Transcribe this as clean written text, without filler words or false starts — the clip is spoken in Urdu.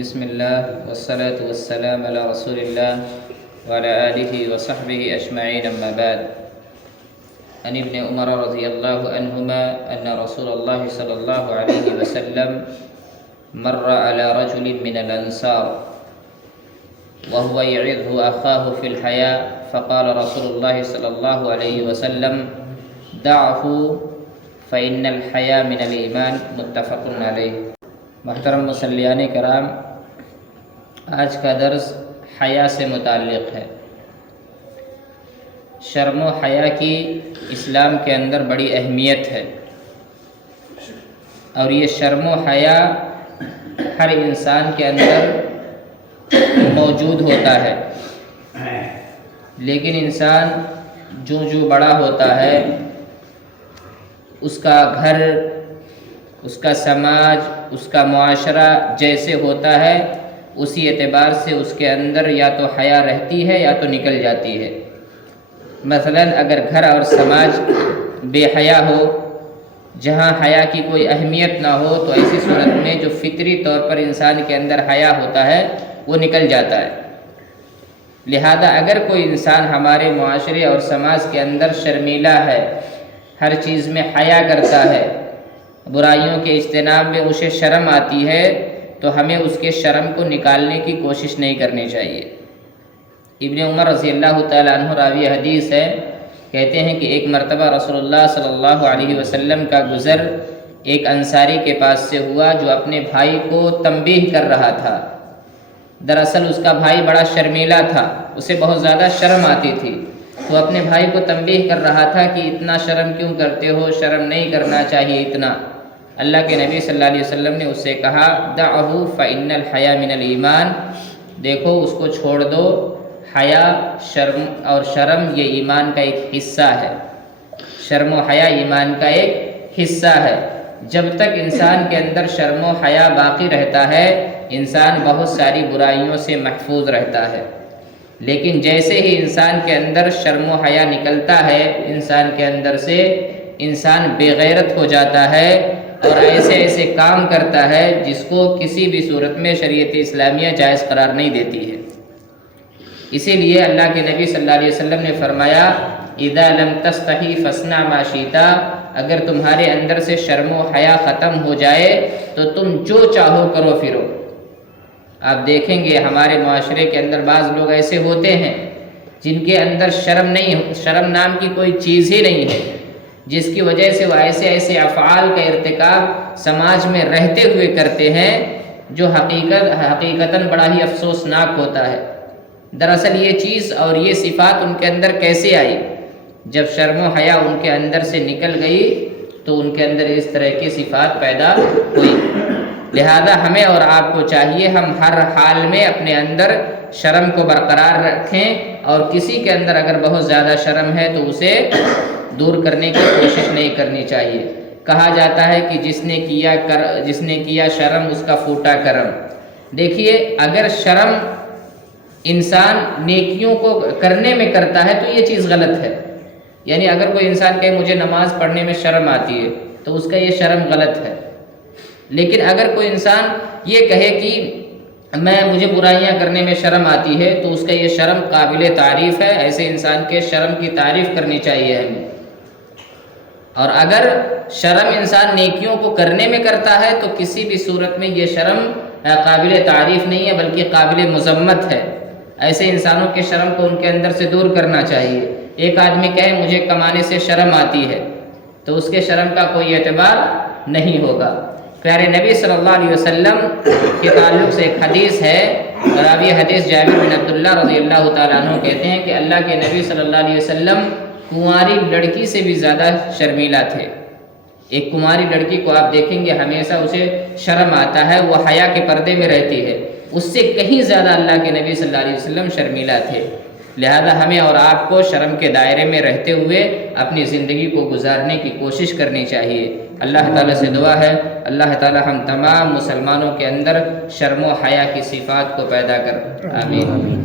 بسم الله والصلاة والسلام على رسول الله وعلى آله وصحبه أجمعين أما بعد. عن ابن عمر رضي الله عنهما أن رسول الله صلى الله عليه وسلم مر على رجل من الأنصار وهو يعظ أخاه في الحياة فقال رسول الله صلى الله عليه وسلم دعه فإن الحياء من الإيمان. متفق علیہ. محترم مصلیان کرام، آج کا درس حیا سے متعلق ہے. شرم و حیا کی اسلام کے اندر بڑی اہمیت ہے، اور یہ شرم و حیا ہر انسان کے اندر موجود ہوتا ہے، لیکن انسان جو بڑا ہوتا ہے، اس کا گھر، اس کا سماج، اس کا معاشرہ جیسے ہوتا ہے، اسی اعتبار سے اس کے اندر یا تو حیا رہتی ہے یا تو نکل جاتی ہے. مثلا اگر گھر اور سماج بے حیا ہو، جہاں حیا کی کوئی اہمیت نہ ہو، تو ایسی صورت میں جو فطری طور پر انسان کے اندر حیا ہوتا ہے وہ نکل جاتا ہے. لہذا اگر کوئی انسان ہمارے معاشرے اور سماج کے اندر شرمیلا ہے، ہر چیز میں حیا کرتا ہے، برائیوں کے اجتناب میں اسے شرم آتی ہے، تو ہمیں اس کے شرم کو نکالنے کی کوشش نہیں کرنی چاہیے. ابن عمر رضی اللہ تعالیٰ عنہ راوی حدیث ہے، کہتے ہیں کہ ایک مرتبہ رسول اللہ صلی اللہ علیہ وسلم کا گزر ایک انصاری کے پاس سے ہوا جو اپنے بھائی کو تنبیہ کر رہا تھا. دراصل اس کا بھائی بڑا شرمیلا تھا، اسے بہت زیادہ شرم آتی تھی، تو اپنے بھائی کو تنبیہ کر رہا تھا کہ اتنا شرم کیوں کرتے ہو، شرم نہیں کرنا چاہیے اتنا. اللہ کے نبی صلی اللہ علیہ وسلم نے اس سے کہا دعہ فإن الحیا من الایمان، دیکھو اس کو چھوڑ دو، حیا شرم یہ ایمان کا ایک حصہ ہے. شرم و حیا ایمان کا ایک حصہ ہے. جب تک انسان کے اندر شرم و حیا باقی رہتا ہے، انسان بہت ساری برائیوں سے محفوظ رہتا ہے. لیکن جیسے ہی انسان کے اندر شرم و حیا نکلتا ہے، انسان کے اندر سے، انسان بے غیرت ہو جاتا ہے اور ایسے کام کرتا ہے جس کو کسی بھی صورت میں شریعت اسلامیہ جائز قرار نہیں دیتی ہے. اسی لیے اللہ کے نبی صلی اللہ علیہ وسلم نے فرمایا اذا لم تستحی فاصنع ما شئت، اگر تمہارے اندر سے شرم و حیا ختم ہو جائے تو تم جو چاہو کرو پھرو. آپ دیکھیں گے ہمارے معاشرے کے اندر بعض لوگ ایسے ہوتے ہیں جن کے اندر شرم نام کی کوئی چیز ہی نہیں ہے، جس کی وجہ سے وہ ایسے افعال کا ارتکاب سماج میں رہتے ہوئے کرتے ہیں جو حقیقتاً بڑا ہی افسوسناک ہوتا ہے. دراصل یہ چیز اور یہ صفات ان کے اندر کیسے آئی؟ جب شرم و حیا ان کے اندر سے نکل گئی تو ان کے اندر اس طرح کی صفات پیدا ہوئی. لہذا ہمیں اور آپ کو چاہیے ہم ہر حال میں اپنے اندر شرم کو برقرار رکھیں، اور کسی کے اندر اگر بہت زیادہ شرم ہے تو اسے دور کرنے کی کوشش نہیں کرنی چاہیے. کہا جاتا ہے کہ جس نے کیا شرم اس کا پھوٹا کرم. دیکھیے اگر شرم انسان نیکیوں کو کرنے میں کرتا ہے تو یہ چیز غلط ہے. یعنی اگر کوئی انسان کہے مجھے نماز پڑھنے میں شرم آتی ہے تو اس کا یہ شرم غلط ہے. لیکن اگر کوئی انسان یہ کہے کہ مجھے برائیاں کرنے میں شرم آتی ہے تو اس کا یہ شرم قابل تعریف ہے. ایسے انسان کے شرم کی تعریف کرنی چاہیے ہمیں. اور اگر شرم انسان نیکیوں کو کرنے میں کرتا ہے تو کسی بھی صورت میں یہ شرم قابل تعریف نہیں ہے بلکہ قابل مذمت ہے. ایسے انسانوں کے شرم کو ان کے اندر سے دور کرنا چاہیے. ایک آدمی کہے مجھے کمانے سے شرم آتی ہے تو اس کے شرم کا کوئی اعتبار نہیں ہوگا. پیارے نبی صلی اللہ علیہ وسلم کے تعلق سے ایک حدیث ہے، راوی حدیث جابر بن عبداللہ رضی اللہ تعالیٰ عنہ کہتے ہیں کہ اللہ کے نبی صلی اللہ علیہ وسلم کنواری لڑکی سے بھی زیادہ شرمیلا تھے. ایک کنواری لڑکی کو آپ دیکھیں گے ہمیشہ اسے شرم آتا ہے، وہ حیا کے پردے میں رہتی ہے. اس سے کہیں زیادہ اللہ کے نبی صلی اللہ علیہ وسلم شرمیلا تھے. لہذا ہمیں اور آپ کو شرم کے دائرے میں رہتے ہوئے اپنی زندگی کو گزارنے کی کوشش کرنی چاہیے. اللہ تعالیٰ سے دعا ہے اللہ تعالیٰ ہم تمام مسلمانوں کے اندر شرم و حیا کی صفات کو پیدا کر. آمین.